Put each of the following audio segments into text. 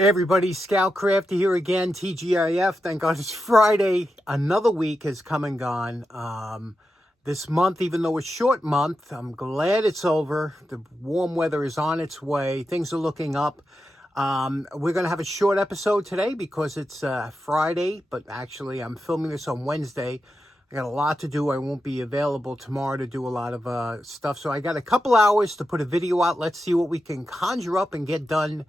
Hey everybody, Scout Crafty here again, TGIF. Thank God it's Friday. Another week has come and gone. This month, even though it's a short month, I'm glad it's over. The warm weather is on its way. Things are looking up. We're going to have a short episode today because it's Friday, but actually I'm filming this on Wednesday. I got a lot to do. I won't be available tomorrow to do a lot of stuff. So I got a couple hours to put a video out. Let's see what we can conjure up and get done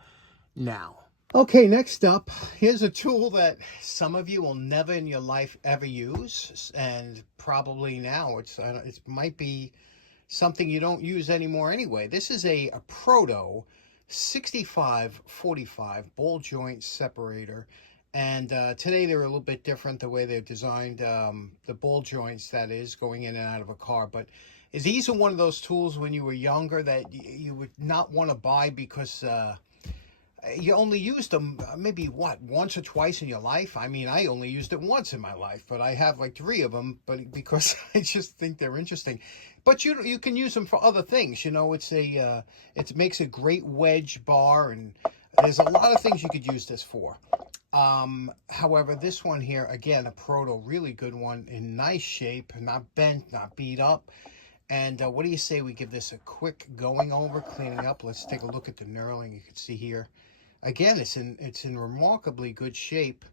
now. Okay, next up, here's a tool that some of you will never in your life ever use, and probably now it might be something you don't use anymore anyway. This is a PROTO 6545 ball joint separator, and today they're a little bit different the way they're designed, the ball joints, that is, going in and out of a car. But these are one of those tools when you were younger that you would not want to buy because you only used them maybe once or twice in your life. I mean, I only used it once in my life, but I have like 3 of them, but because I just think they're interesting. But you can use them for other things. You know, it makes a great wedge bar, and there's a lot of things you could use this for. However, this one here, again, a Proto, really good one, in nice shape, not bent, not beat up. And what do you say we give this a quick going over, cleaning up? Let's take a look at the knurling. You can see here. Again, it's in remarkably good shape.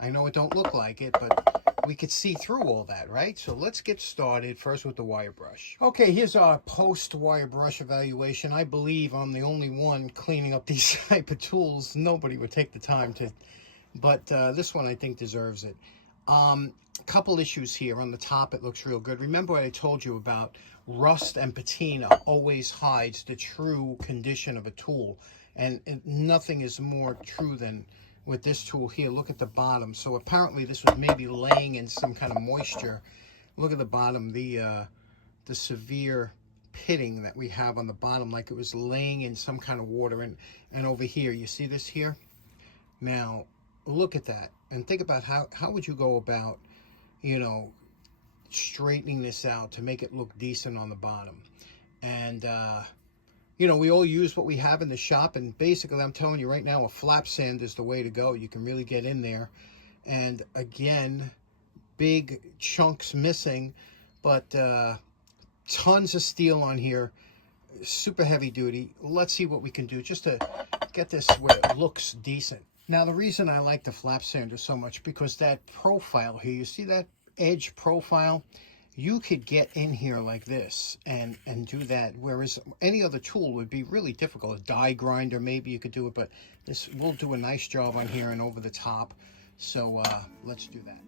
I know it don't look like it, but we could see through all that, right? So let's get started first with the wire brush. Okay, here's our post wire brush evaluation. I believe I'm the only one cleaning up these type of tools. Nobody would take the time to, but this one I think deserves it. Couple issues here. On the top, it looks real good. Remember what I told you about rust and patina always hides the true condition of a tool. And nothing is more true than with this tool here. Look at the bottom. So apparently this was maybe laying in some kind of moisture. Look at the bottom, the severe pitting that we have on the bottom, like it was laying in some kind of water. And over here, you see this here? Now, look at that. And think about how would you go about, you know, straightening this out to make it look decent on the bottom. And you know, we all use what we have in the shop, and basically I'm telling you right now, a flap sand is the way to go. You can really get in there. And again, big chunks missing, but tons of steel on here, super heavy duty. Let's see what we can do just to get this where it looks decent. Now, the reason I like the flap sander so much, because that profile here, you see that edge profile? You could get in here like this and do that, whereas any other tool would be really difficult. A die grinder, maybe you could do it, but this will do a nice job on here and over the top. So let's do that.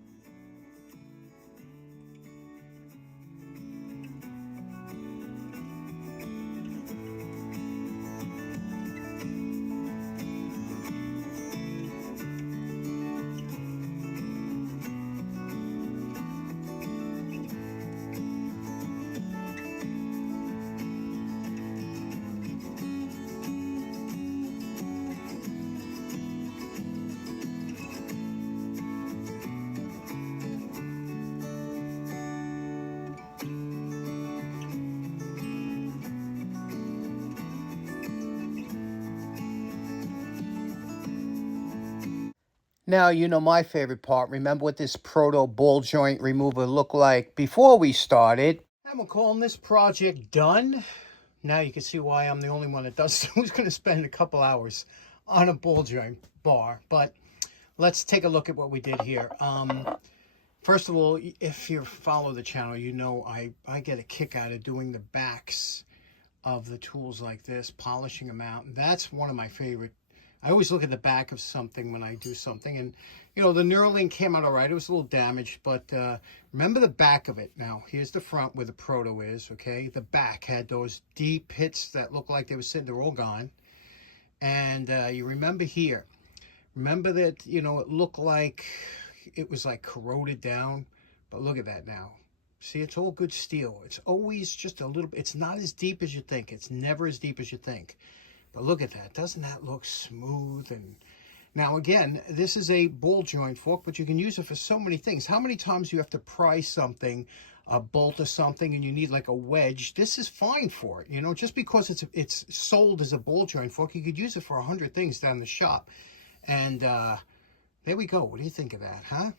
Now, you know my favorite part. Remember what this Proto ball joint remover looked like before we started? And we're calling this project done. Now you can see why I'm the only one that does. Who's going to spend a couple hours on a ball joint bar? But let's take a look at what we did here. First of all, if you follow the channel, you know I get a kick out of doing the backs of the tools like this, polishing them out. That's one of my favorite. I always look at the back of something when I do something. And, you know, the knurling came out all right. It was a little damaged, but remember the back of it. Now, here's the front where the Proto is, okay? The back had those deep hits that looked like they were sitting, they're all gone. And you remember here. Remember that, you know, it looked like it was like corroded down. But look at that now. See, it's all good steel. It's always just a little bit. It's not as deep as you think. It's never as deep as you think. But look at that. Doesn't that look smooth? And now, again, this is a ball joint fork, but you can use it for so many things. How many times you have to pry something, a bolt or something, and you need like a wedge? This is fine for it. You know, just because it's sold as a ball joint fork, you could use it for 100 things down the shop. And there we go. What do you think of that, huh? A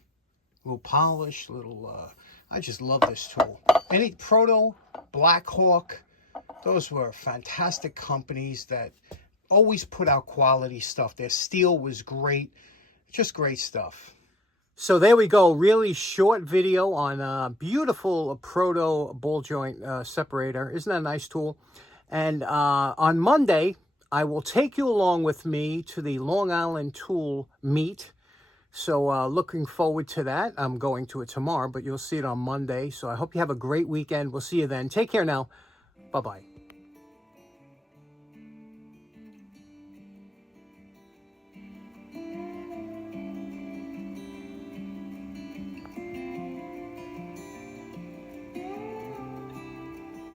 little polish, little, I just love this tool. Any Proto, Blackhawk, those were fantastic companies that always put out quality stuff. Their steel was great, just great stuff. So there we go, really short video on a beautiful Proto ball joint separator. Isn't that a nice tool? And on Monday, I will take you along with me to the Long Island Tool Meet. So looking forward to that. I'm going to it tomorrow, but you'll see it on Monday. So I hope you have a great weekend. We'll see you then. Take care now. Bye-bye.